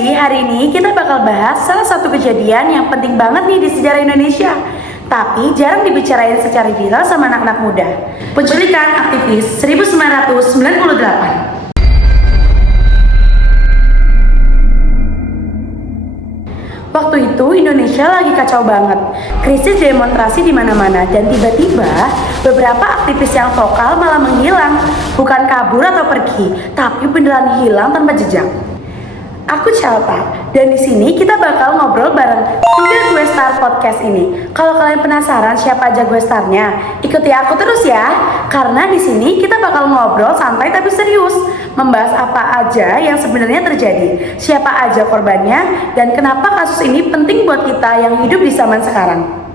Jadi hari ini kita bakal bahas salah satu kejadian yang penting banget nih di sejarah Indonesia, tapi jarang dibicarain secara detail sama anak-anak muda. Penculikan aktivis 1998. Waktu itu Indonesia lagi kacau banget, krisis demonstrasi di mana-mana, dan tiba-tiba beberapa aktivis yang vokal malah menghilang, bukan kabur atau pergi, tapi beneran hilang tanpa jejak. Aku Shelta, dan di sini kita bakal ngobrol bareng 3 gue star podcast ini. Kalau kalian penasaran siapa aja gue starnya, ikuti aku terus ya. Karena di sini kita bakal ngobrol santai tapi serius, membahas apa aja yang sebenarnya terjadi, siapa aja korbannya, dan kenapa kasus ini penting buat kita yang hidup di zaman sekarang.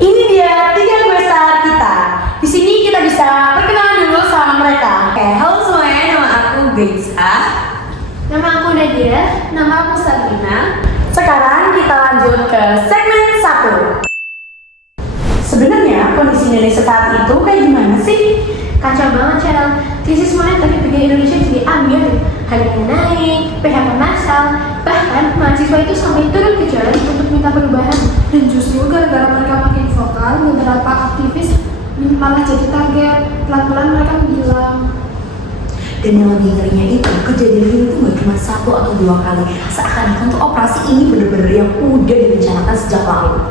Ini dia 3 gue star kita. Di sini kita bisa perkenalan dulu sama mereka. Oke, halo semuanya, nama aku Geisa. Nama aku Nadia, nama aku Sabrina. Sekarang kita lanjut ke segmen 1. Sebenarnya kondisi Indonesia saat itu kayak gimana sih? Kacau banget, Cheryl. Krisis moneter bikin Indonesia jadi ambil. Harganya naik, PHK massal, bahkan mahasiswa itu sampai turun ke jalan untuk minta perubahan. Dan justru gara-gara mereka makin vokal, beberapa aktivis malah jadi target. Pelan-pelan mereka menghilang. Dan yang lebih ngerinya itu, kejadian ini tuh gak cuma 1 atau 2 kali. Seakan-akan tuh operasi ini bener-bener yang udah direncanakan sejak lalu.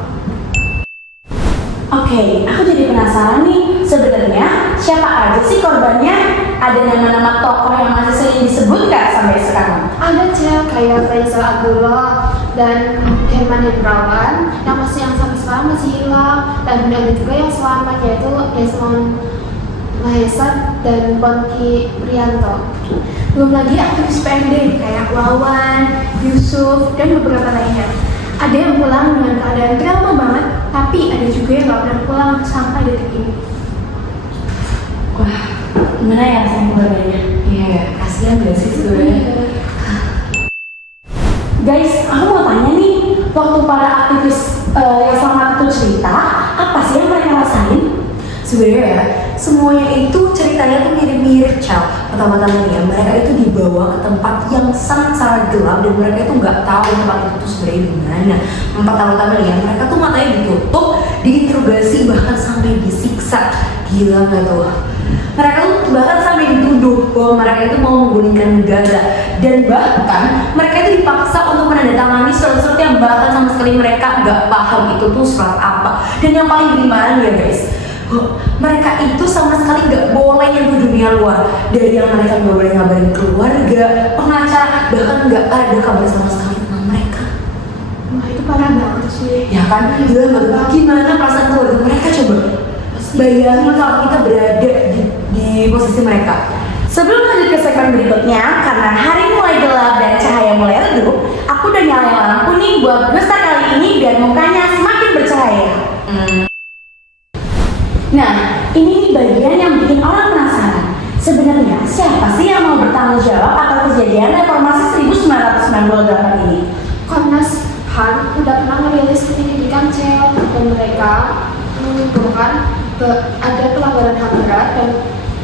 Oke, aku jadi penasaran nih, sebenarnya siapa aja sih korbannya? Ada nama-nama tokoh yang masih sering disebut nggak sampai sekarang? Ada cel kayak Faisal Abdullah dan Herman Hendrawan yang sampai sekarang masih hilang. Dan ada juga yang selamat, yaitu Desmond Mahesa dan Ponki Prianto. Belum lagi aktivis PMD kayak Wawan, Yusuf, dan beberapa lainnya. Ada yang pulang dengan keadaan trauma banget, tapi ada juga yang gak pernah pulang sampai detik ini. Wah, gimana ya rasanya keluarganya? Iya, kasihan gak sih sebenarnya? Guys, aku mau tanya nih, waktu para aktivis yang selamat itu cerita, apa sih yang mereka rasain? Sebenarnya ya, semuanya itu ceritanya tuh mirip-mirip, Cal. Pertama-tama nih ya, mereka itu dibawa ke tempat yang sangat-sangat gelap dan mereka itu nggak tahu tempat itu tuh sebenarnya di mana. Pertama-tama nih ya, mereka tuh matanya ditutup, diinterogasi, bahkan sampai disiksa. Gila nggak tuh? Mereka tuh bahkan sampai dituduh bahwa mereka itu mau menggulingkan negara, dan bahkan mereka itu dipaksa untuk menandatangani surat-surat yang bahkan sama sekali mereka nggak paham itu tuh surat apa. Dan yang paling gimana ya guys? Mereka itu sama sekali nggak boleh nyentuh dunia luar. Dari yang mereka nggak boleh ngabarin keluarga, pengacara, bahkan nggak ada kabar sama sekali tentang mereka. Wah, itu parah banget sih. Ya kan? Gimana perasaan keluarga mereka coba? Bayangin kalau kita berada di posisi mereka. Sebelum lanjut ke segmen berikutnya, karena hari mulai gelap dan cahaya mulai redup, aku udah nyalain lampu nih buat besar kali ini biar mukanya semakin bercahaya. Nah, ini nih bagian yang bikin orang penasaran. Sebenarnya siapa sih yang mau bertanggung jawab atas kejadian reformasi 1998 ini? Komnas HAM udah pernah merilis penyelidikan cel dan mereka menyimpulkan ada pelanggaran HAM berat dan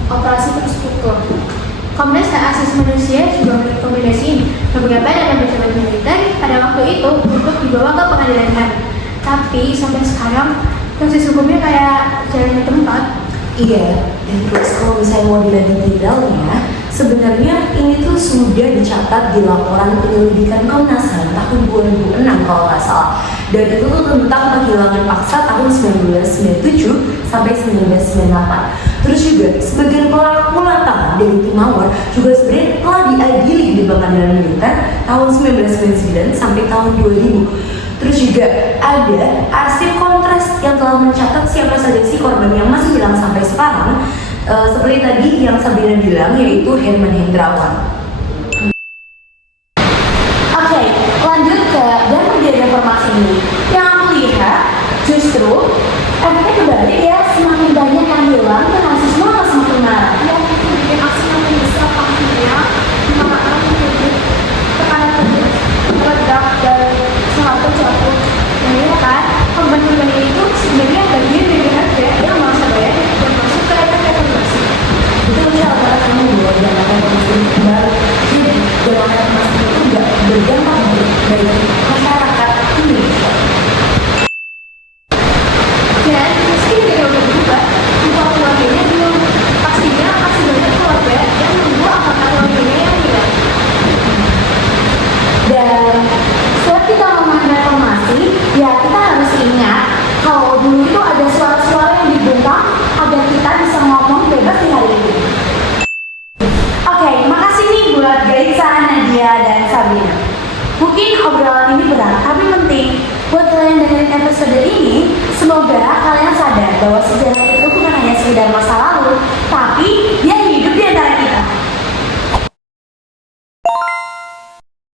operasi terstruktur. Komnas Hak Asasi Manusia juga merekomendasikan beberapa dana pejabat militer pada waktu itu untuk dibawa ke pengadilan HAM. Tapi sampai sekarang proses hukumnya kayak jalan di tempat. Iya, dan terus kalau misalnya mau dilihat detailnya, sebenarnya ini tuh sudah dicatat di laporan penyelidikan Komnas HAM tahun 2006 kalau nggak salah. Dan itu tuh tentang penghilangan paksa tahun 1997 sampai 1998. Terus juga sebagian pelaku latangan dari tim Mawar juga sebenarnya telah diadili di pengadilan militer tahun 1999 sampai tahun 2000. Terus juga ada arsip kontras yang telah mencatat siapa saja sih korban yang masih hilang sampai sekarang. Seperti tadi yang Sabrina bilang, yaitu Herman Hendrawan. Oke, lanjut ke dan terjadi reformasi ini. Yang aku lihat justru efeknya kebalik ya, semakin banyak yang hilang dan mahasiswa malah semakin marah. Yang bikin aksi makin besar akhirnya kemarahan publik, tekanan publik meledak dan Soeharto jatuh. Nah iya kan, korban-korban itu sebenarnya bagian dari harga yang merasa bayar dan masuk ke efek reformasi. Itu cara kamu buat jangan reformasi kembali. Jadi jangan reformasi itu nggak berdampak bagi masyarakat Indonesia. Dan meski negara udah berubah, rupa keluarganya belum. Pastinya masih banyak keluarga yang menunggu anggota keluarganya yang hilang. Dan setelah kita ngomongin reformasi, ya kita harus ingat kalau dulu itu ada